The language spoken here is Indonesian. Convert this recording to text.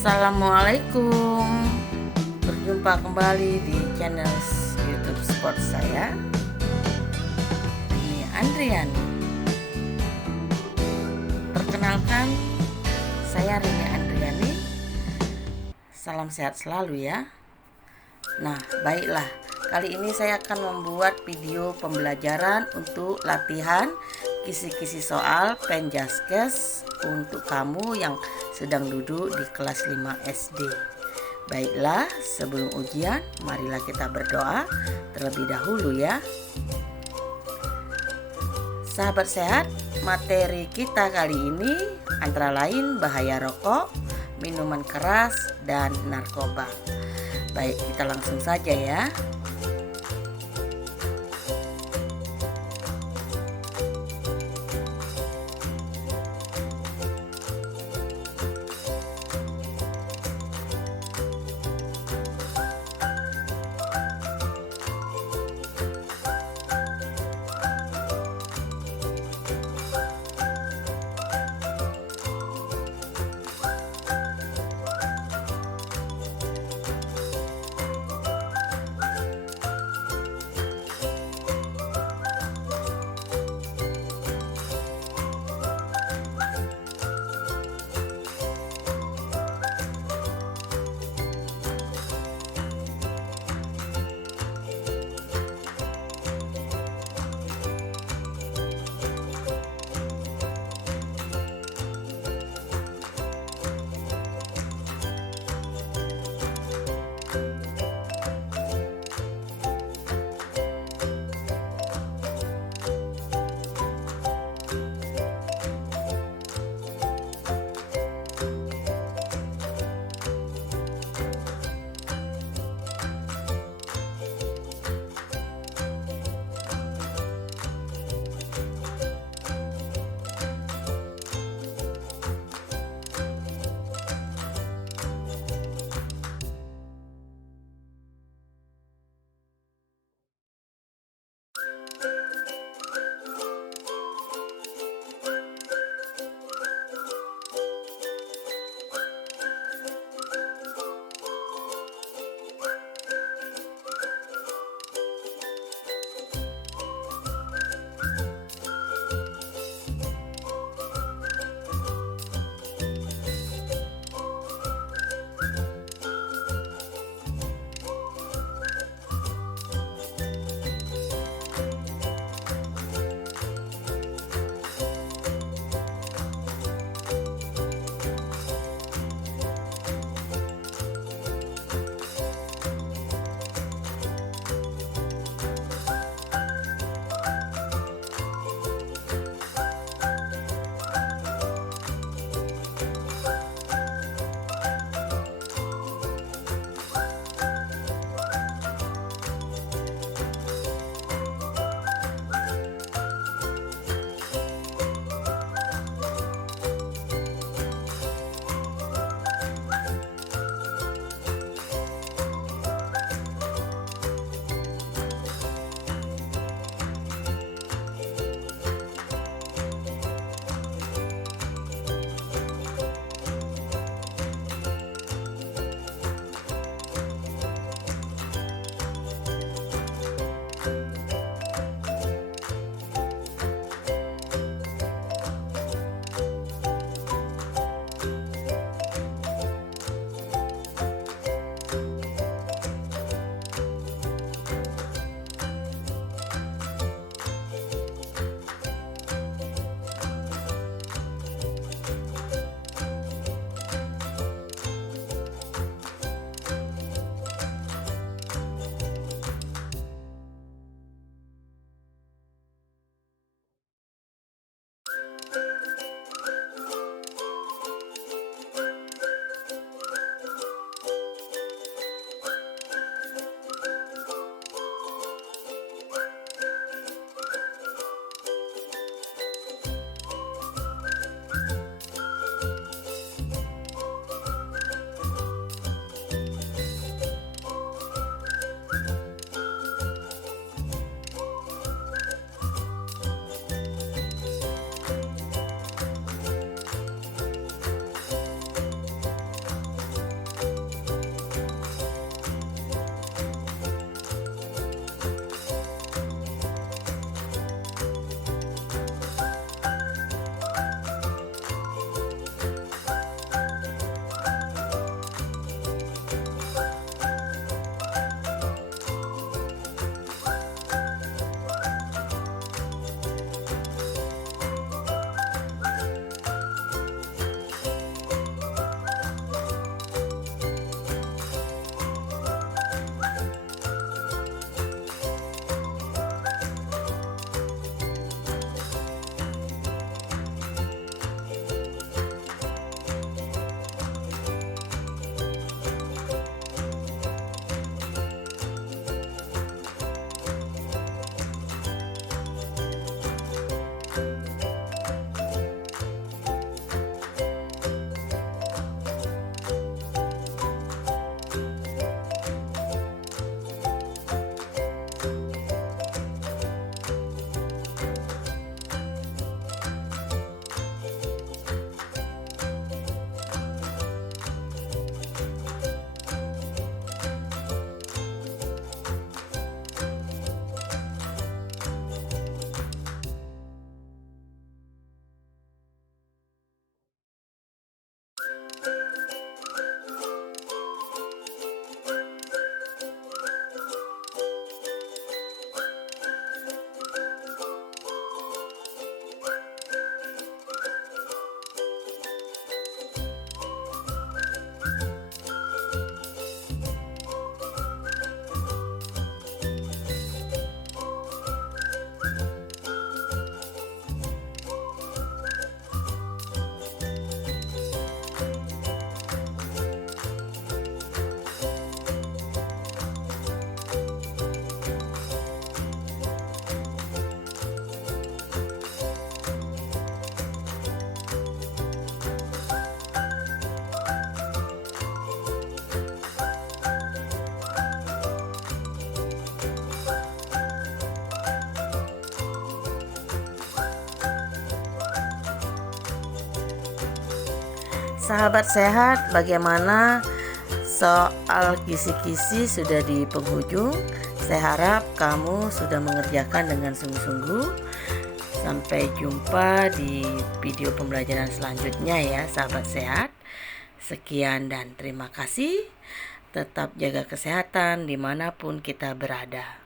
Assalamualaikum. Berjumpa kembali di channel youtube sport saya. Ini Andriani Perkenalkan Saya Rini Andriani. Salam sehat selalu ya. Nah baiklah. Kali ini saya akan membuat video pembelajaran untuk latihan kisi-kisi soal penjaskes untuk kamu yang sedang duduk di kelas 5 SD. Baiklah, sebelum ujian, marilah kita berdoa terlebih dahulu ya. Sahabat sehat, materi kita kali ini antara lain bahaya rokok, minuman keras, dan narkoba. Baik, kita langsung saja ya. Sahabat sehat, bagaimana soal kisi-kisi sudah di penghujung. Saya harap kamu sudah mengerjakan dengan sungguh-sungguh. Sampai jumpa di video pembelajaran selanjutnya ya, sahabat sehat. Sekian dan terima kasih. Tetap jaga kesehatan di mana pun kita berada.